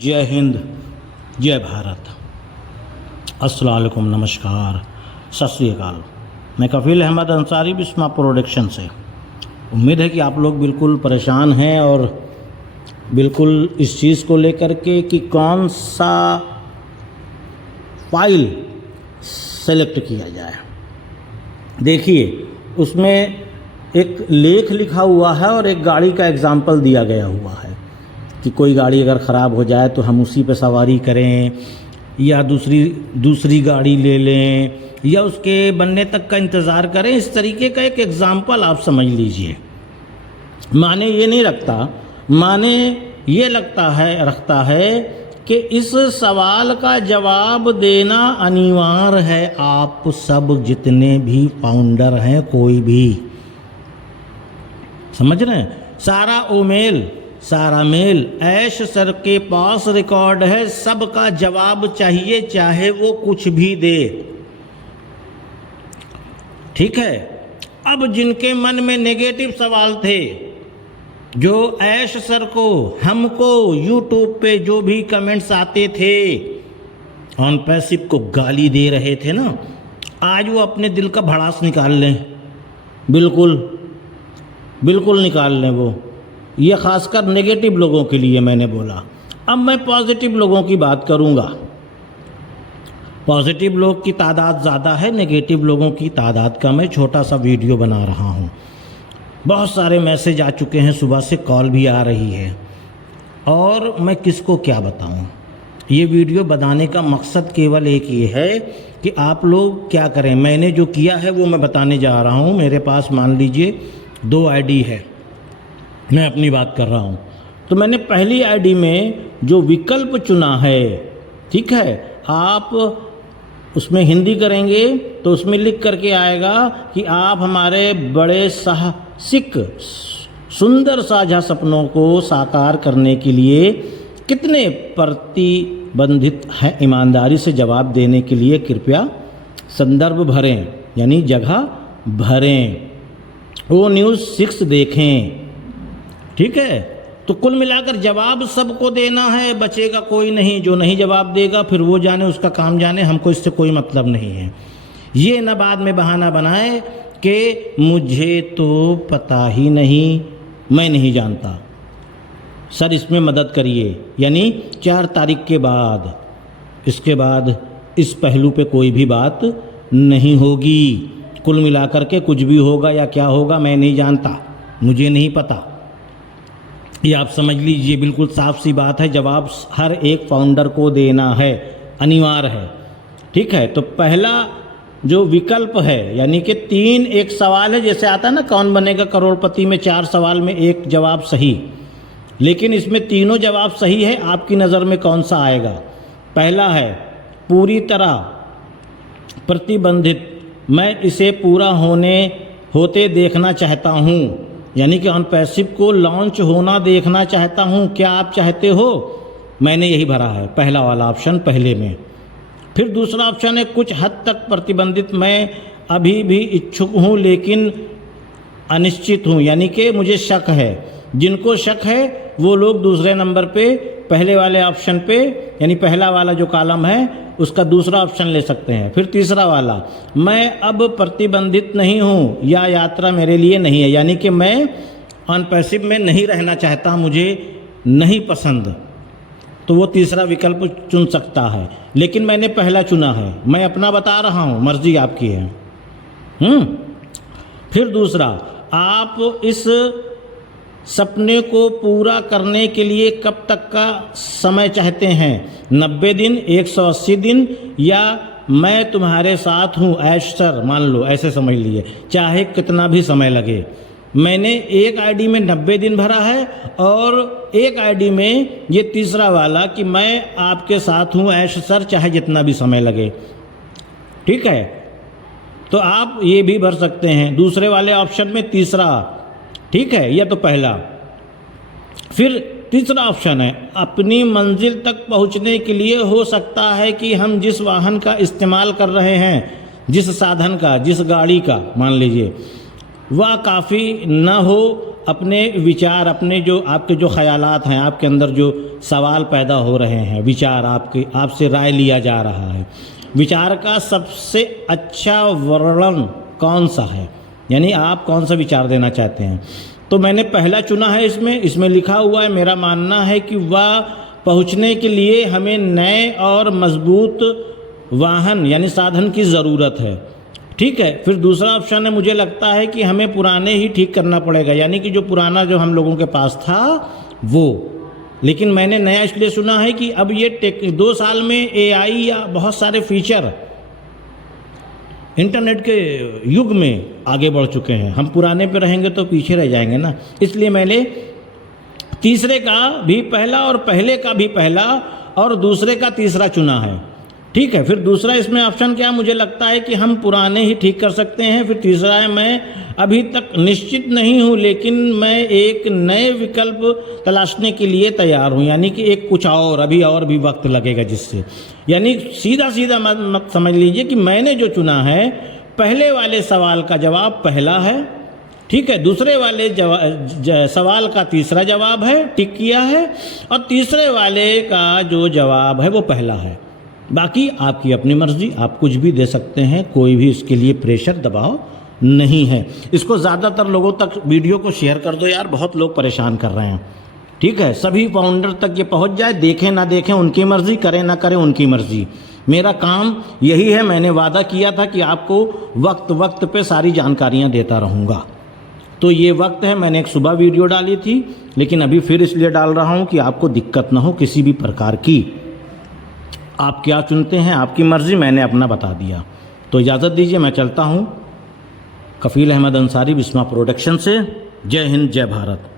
जय हिंद, जय भारत, अस्सलाम वालेकुम, नमस्कार, सत श्री अकाल। मैं कफील अहमद अंसारी बिस्मा प्रोडक्शन से। उम्मीद है कि आप लोग बिल्कुल परेशान हैं और बिल्कुल इस चीज़ को लेकर के कि कौन सा फाइल सेलेक्ट किया जाए। देखिए, उसमें एक लेख लिखा हुआ है और एक गाड़ी का एग्जाम्पल दिया गया हुआ है कि कोई गाड़ी अगर ख़राब हो जाए तो हम उसी पे सवारी करें या दूसरी गाड़ी ले लें या उसके बनने तक का इंतज़ार करें। इस तरीके का एक एग्ज़ाम्पल आप समझ लीजिए। माने ये नहीं रखता, माने ये रखता है कि इस सवाल का जवाब देना अनिवार्य है। आप सब जितने भी फाउंडर हैं, कोई भी, समझ रहे हैं, सारा मेल ऐश सर के पास रिकॉर्ड है। सबका जवाब चाहिए, चाहे वो कुछ भी दे। ठीक है। अब जिनके मन में नेगेटिव सवाल थे, जो ऐश सर को, हमको यूट्यूब पे जो भी कमेंट्स आते थे, ऑन पैसिव को गाली दे रहे थे ना, आज वो अपने दिल का भड़ास निकाल लें। बिल्कुल निकाल लें। वो ये खासकर नेगेटिव लोगों के लिए मैंने बोला। अब मैं पॉजिटिव लोगों की बात करूंगा। पॉजिटिव लोग की तादाद ज़्यादा है, नेगेटिव लोगों की तादाद कम है। छोटा सा वीडियो बना रहा हूं। बहुत सारे मैसेज आ चुके हैं, सुबह से कॉल भी आ रही है और मैं किसको क्या बताऊं। ये वीडियो बनाने का मकसद केवल एक ये है कि आप लोग क्या करें। मैंने जो किया है वो मैं बताने जा रहा हूं। मेरे पास मान लीजिए 2 आईडी है, मैं अपनी बात कर रहा हूँ। तो मैंने पहली आईडी में जो विकल्प चुना है, ठीक है, आप उसमें हिंदी करेंगे तो उसमें लिख करके आएगा कि आप हमारे बड़े साहसिक सुंदर साझा सपनों को साकार करने के लिए कितने प्रतिबंधित हैं। ईमानदारी से जवाब देने के लिए कृपया संदर्भ भरें, यानी जगह भरें। वो न्यूज़ 6 देखें। ठीक है। तो कुल मिलाकर जवाब सबको देना है, बचेगा कोई नहीं। जो नहीं जवाब देगा फिर वो जाने, उसका काम जाने, हमको इससे कोई मतलब नहीं है। ये न बाद में बहाना बनाए कि मुझे तो पता ही नहीं, मैं नहीं जानता। सर इसमें मदद करिए, यानी 4 तारीख के बाद, इसके बाद इस पहलू पे कोई भी बात नहीं होगी। कुल मिलाकर के कुछ भी होगा या क्या होगा मैं नहीं जानता, मुझे नहीं पता। ये आप समझ लीजिए, बिल्कुल साफ सी बात है। जवाब हर एक फाउंडर को देना है, अनिवार्य है। ठीक है। तो पहला जो विकल्प है, यानी कि 3 एक सवाल है, जैसे आता है ना कौन बनेगा करोड़पति में, 4 सवाल में 1 जवाब सही, लेकिन इसमें तीनों जवाब सही है। आपकी नज़र में कौन सा आएगा? पहला है पूरी तरह प्रतिबंधित, मैं इसे पूरा होते देखना चाहता हूँ, यानी कि ऑन पैसिव को लॉन्च होना देखना चाहता हूं। क्या आप चाहते हो? मैंने यही भरा है, पहला वाला ऑप्शन पहले में। फिर दूसरा ऑप्शन है कुछ हद तक प्रतिबंधित, मैं अभी भी इच्छुक हूं लेकिन अनिश्चित हूं, यानी कि मुझे शक है। जिनको शक है वो लोग दूसरे नंबर पे, पहले वाले ऑप्शन पे, यानी पहला वाला जो कॉलम है उसका दूसरा ऑप्शन ले सकते हैं। फिर तीसरा वाला, मैं अब प्रतिबंधित नहीं हूँ या यात्रा मेरे लिए नहीं है, यानी कि मैं ऑन पैसिव में नहीं रहना चाहता, मुझे नहीं पसंद, तो वो तीसरा विकल्प चुन सकता है। लेकिन मैंने पहला चुना है, मैं अपना बता रहा हूँ, मर्जी आपकी है। फिर दूसरा, आप इस सपने को पूरा करने के लिए कब तक का समय चाहते हैं? 90 दिन, 180 दिन, या मैं तुम्हारे साथ हूँ ऐश सर, मान लो, ऐसे समझ लीजिए, चाहे कितना भी समय लगे। मैंने एक आईडी में 90 दिन भरा है और एक आईडी में ये तीसरा वाला कि मैं आपके साथ हूँ ऐश सर, चाहे जितना भी समय लगे। ठीक है। तो आप ये भी भर सकते हैं दूसरे वाले ऑप्शन में, तीसरा। ठीक है, यह तो पहला। फिर तीसरा ऑप्शन है अपनी मंजिल तक पहुंचने के लिए हो सकता है कि हम जिस वाहन का इस्तेमाल कर रहे हैं, जिस साधन का, जिस गाड़ी का, मान लीजिए, वह काफ़ी न हो, अपने विचार, अपने जो आपके जो ख्यालात हैं, आपके अंदर जो सवाल पैदा हो रहे हैं, विचार आपसे राय लिया जा रहा है, विचार का सबसे अच्छा वर्णन कौन सा है, यानी आप कौन सा विचार देना चाहते हैं। तो मैंने पहला चुना है। इसमें लिखा हुआ है, मेरा मानना है कि वह पहुंचने के लिए हमें नए और मजबूत वाहन यानी साधन की ज़रूरत है। ठीक है। फिर दूसरा ऑप्शन है, मुझे लगता है कि हमें पुराने ही ठीक करना पड़ेगा, यानी कि जो पुराना जो हम लोगों के पास था वो। लेकिन मैंने नया इसलिए सुना है कि अब ये 2 साल में AI या बहुत सारे फीचर इंटरनेट के युग में आगे बढ़ चुके हैं। हम पुराने पे रहेंगे तो पीछे रह जाएंगे ना। इसलिए मैंने तीसरे का भी पहला और पहले का भी पहला और दूसरे का तीसरा चुना है। ठीक है। फिर दूसरा इसमें ऑप्शन क्या, मुझे लगता है कि हम पुराने ही ठीक कर सकते हैं। फिर तीसरा है, मैं अभी तक निश्चित नहीं हूँ लेकिन मैं एक नए विकल्प तलाशने के लिए तैयार हूँ, यानी कि एक कुछ और अभी और भी वक्त लगेगा जिससे, यानी सीधा मत समझ लीजिए कि मैंने जो चुना है पहले वाले सवाल का जवाब पहला है। ठीक है। दूसरे वाले सवाल का तीसरा जवाब है, टिक किया है, और तीसरे वाले का जो जवाब है वो पहला है। बाकी आपकी अपनी मर्जी, आप कुछ भी दे सकते हैं, कोई भी इसके लिए प्रेशर दबाव नहीं है। इसको ज़्यादातर लोगों तक वीडियो को शेयर कर दो यार, बहुत लोग परेशान कर रहे हैं। ठीक है। सभी फाउंडर तक ये पहुंच जाए, देखें ना देखें उनकी मर्जी, करें ना करें उनकी मर्जी। मेरा काम यही है, मैंने वादा किया था कि आपको वक्त पे सारी जानकारियाँ देता रहूँगा। तो ये वक्त है, मैंने एक सुबह वीडियो डाली थी, लेकिन अभी फिर इसलिए डाल रहा हूँ कि आपको दिक्कत ना हो किसी भी प्रकार की। आप क्या चुनते हैं आपकी मर्ज़ी, मैंने अपना बता दिया। तो इजाज़त दीजिए, मैं चलता हूँ। कफ़ील अहमद अंसारी, बिस्मा प्रोडक्शन से। जय हिंद, जय भारत।